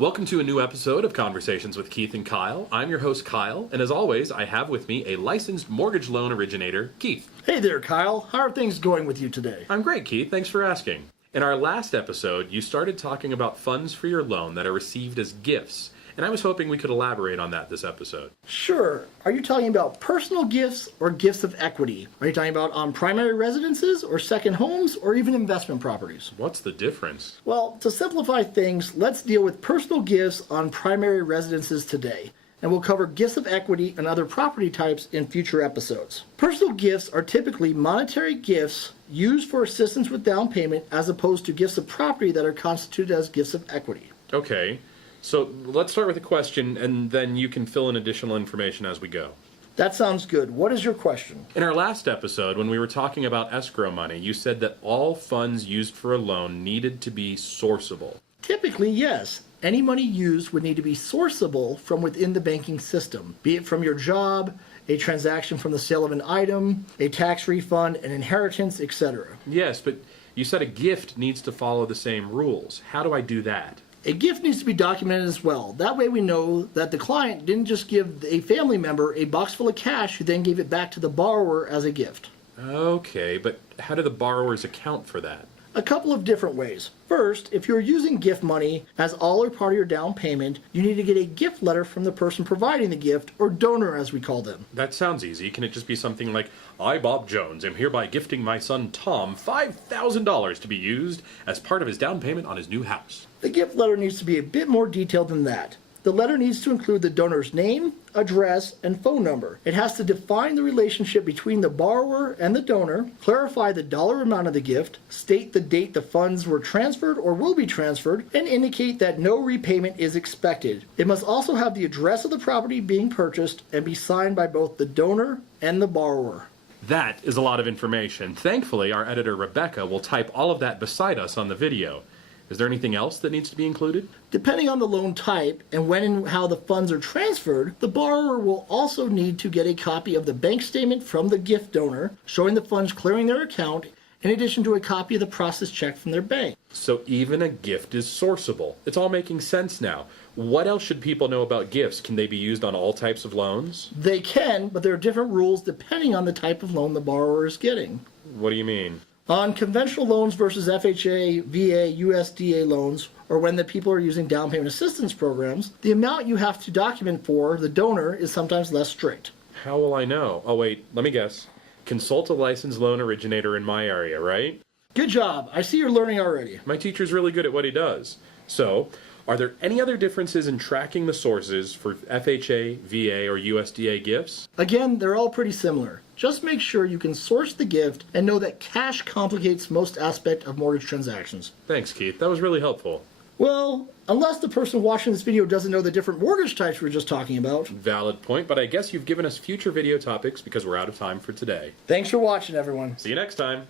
Welcome to a new episode of Conversations with Keith and Kyle. I'm your host, Kyle, and as always, I have with me a licensed mortgage loan originator, Keith. Hey there, Kyle. How are things going with you today? I'm great, Keith. Thanks for asking. In our last episode, you started talking about funds for your loan that are received as gifts, and I was hoping we could elaborate on that this episode. Sure. Are you talking about personal gifts or gifts of equity? Are you talking about on primary residences or second homes or even investment properties? What's the difference? Well, to simplify things, let's deal with personal gifts on primary residences today, and we'll cover gifts of equity and other property types in future episodes. Personal gifts are typically monetary gifts used for assistance with down payment as opposed to gifts of property that are constituted as gifts of equity. Okay. So let's start with a question, and then you can fill in additional information as we go. That sounds good. What is your question? In our last episode, when we were talking about escrow money, you said that all funds used for a loan needed to be sourceable. Typically, yes. Any money used would need to be sourceable from within the banking system, be it from your job, a transaction from the sale of an item, a tax refund, an inheritance, etc. Yes, but you said a gift needs to follow the same rules. How do I do that? A gift needs to be documented as well. That way we know that the client didn't just give a family member a box full of cash who then gave it back to the borrower as a gift. Okay, but how do the borrowers account for that? A couple of different ways. First, if you're using gift money as all or part of your down payment, you need to get a gift letter from the person providing the gift, or donor as we call them. That sounds easy. Can it just be something like, I, Bob Jones, am hereby gifting my son Tom $5,000 to be used as part of his down payment on his new house? The gift letter needs to be a bit more detailed than that. The letter needs to include the donor's name, address, and phone number. It has to define the relationship between the borrower and the donor, clarify the dollar amount of the gift, state the date the funds were transferred or will be transferred, and indicate that no repayment is expected. It must also have the address of the property being purchased and be signed by both the donor and the borrower. That is a lot of information. Thankfully, our editor Rebecca will type all of that beside us on the video. Is there anything else that needs to be included? Depending on the loan type and when and how the funds are transferred, the borrower will also need to get a copy of the bank statement from the gift donor showing the funds clearing their account, in addition to a copy of the processed check from their bank. So even a gift is sourceable. It's all making sense now. What else should people know about gifts? Can they be used on all types of loans? They can, but there are different rules depending on the type of loan the borrower is getting. What do you mean? On conventional loans versus FHA, VA, USDA loans, or when the people are using down payment assistance programs, the amount you have to document for the donor is sometimes less strict. How will I know? Oh wait, let me guess. Consult a licensed loan originator in my area, right? Good job. I see you're learning already. My teacher's really good at what he does. So, are there any other differences in tracking the sources for FHA, VA, or USDA gifts? Again, they're all pretty similar. Just make sure you can source the gift and know that cash complicates most aspect of mortgage transactions. Thanks, Keith. That was really helpful. Well, unless the person watching this video doesn't know the different mortgage types we were just talking about. Valid point, but I guess you've given us future video topics because we're out of time for today. Thanks for watching, everyone. See you next time.